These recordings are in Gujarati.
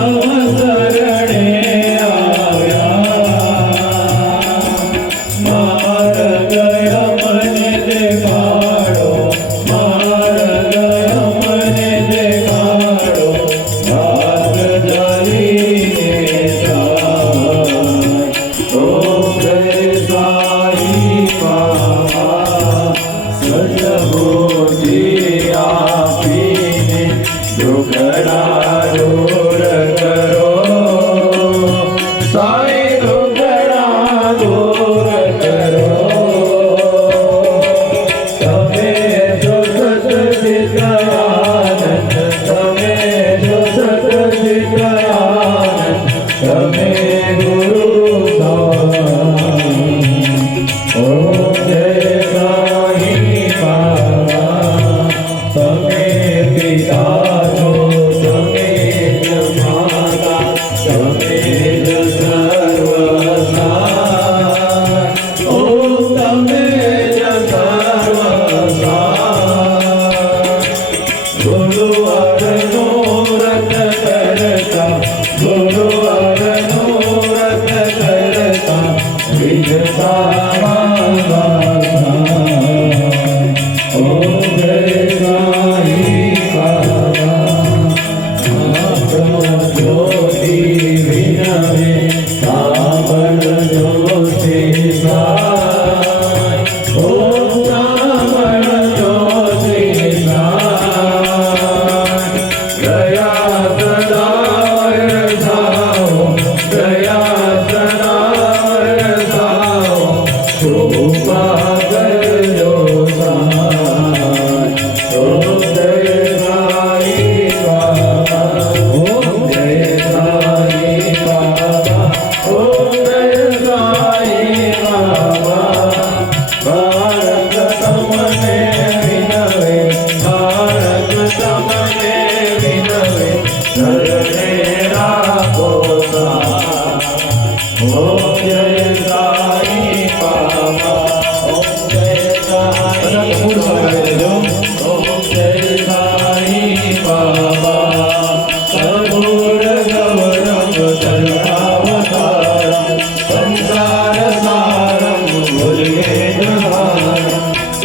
Oh, my God. Amen. Bye.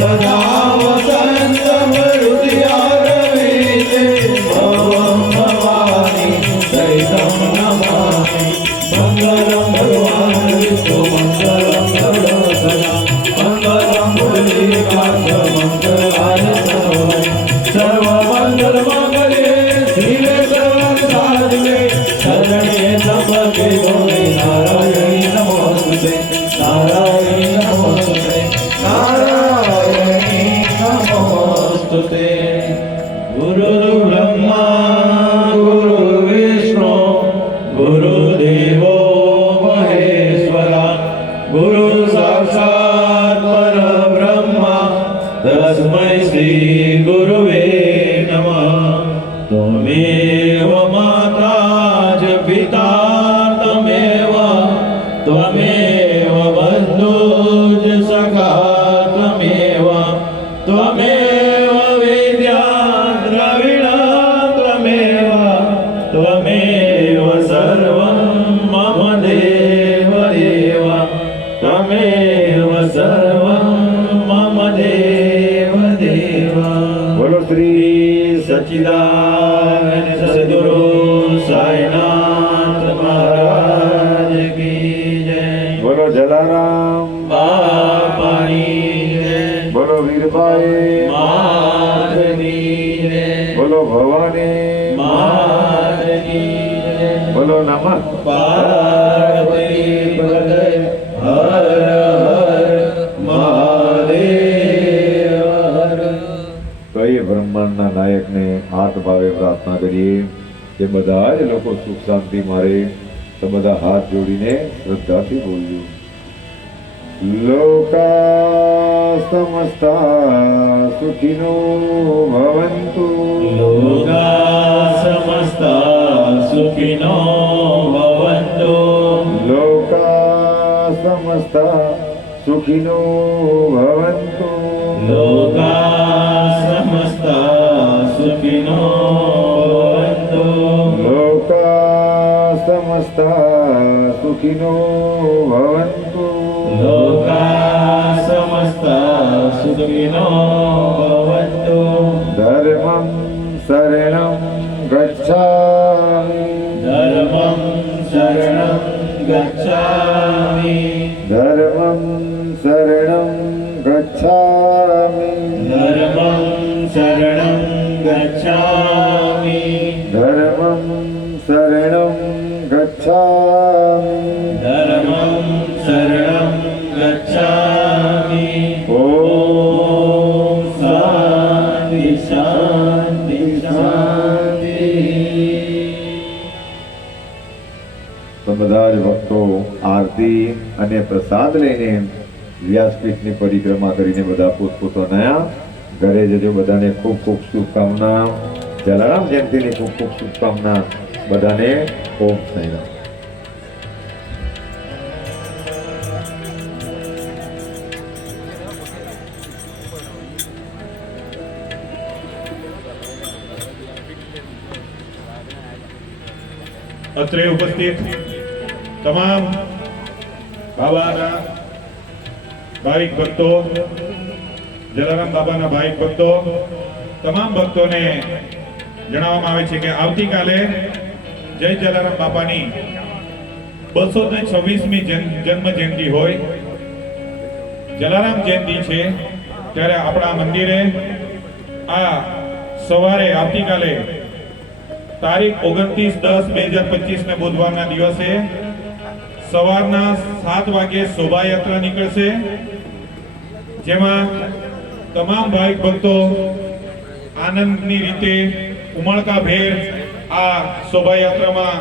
Jaya તસ્મૈ Shri ગુરુવે નમઃ ત્વમેવ માતા જ પિતા તમેવ ત્વમેવ બંધુ જ સખા ત્વમેવ ત્વમેવ સચિદાનંદ સદગુરુ સાઈનાથ મહારાજ કી જય બોલો જલારામ બાપાની જય બોલો વીરભાઈ માધની જય બોલો ભવાની માધની જય બોલો નમઃ પાર્વતી હર એ બ્રહ્માંડના નાયકને હાથ ભાવે પ્રાર્થના કરીએ કે બધા જ લોકો સુખ શાંતિ મારે તો બધા હાથ જોડીને શ્રદ્ધાથી બોલજો લોકા સમસ્તા સુખિનો ભવંતુ. લોકા સમસ્તા સુખિનો ભવંતુ. લોકા સમસ્તા સુખિનો ભવંતુ समस्ता सुखिनो भवन्तु लोका समस्ता सुखिनो भवन्तु धर्मं शरणं गच्छामि धर्मं शरणं गच्छामि धर्मं शरणं गच्छामि धर्मं शरणं गच्छामि धर्मं शरणं ધર્મં શરણં ગચ્છામિ ઓમ ॐ શાંતિ શાંતિ શાંતિ તો બધા જ ભક્તો આરતી અને પ્રસાદ લઈને વ્યાસપીઠની પરિક્રમા કરીને બધા પોતપોતાના ઘરે જજો બધાને ખૂબ ખૂબ શુભકામના. જલારામ જયંતિની ખૂબ ખૂબ શુભકામના. બધાને ઓમ સાંઈરામ અત્રે ઉપસ્થિત તમામ બાબાના ભાવિક ભક્તો, જલારામ બાબાના ભાવિક ભક્તો, તમામ ભક્તોને જણાવવામાં આવે છે કે આવતીકાલે જય જલારામ બાપાની. બસો ને છવ્વીસમી જન્મ જયંતિ હોય. જલારામ જયંતિ છે. ત્યારે આપણા મંદિરે આ સવારે આવતીકાલે તારીખ ઓગણત્રીસ દસ બે હજાર પચીસ ને બુધવારના દિવસે સવારના સાત વાગે શોભાયાત્રા નીકળશે. જેમાં તમામ ભાઈ ભક્તો આનંદની રીતે ઉમળકાભેર આ શોભાયાત્રામાં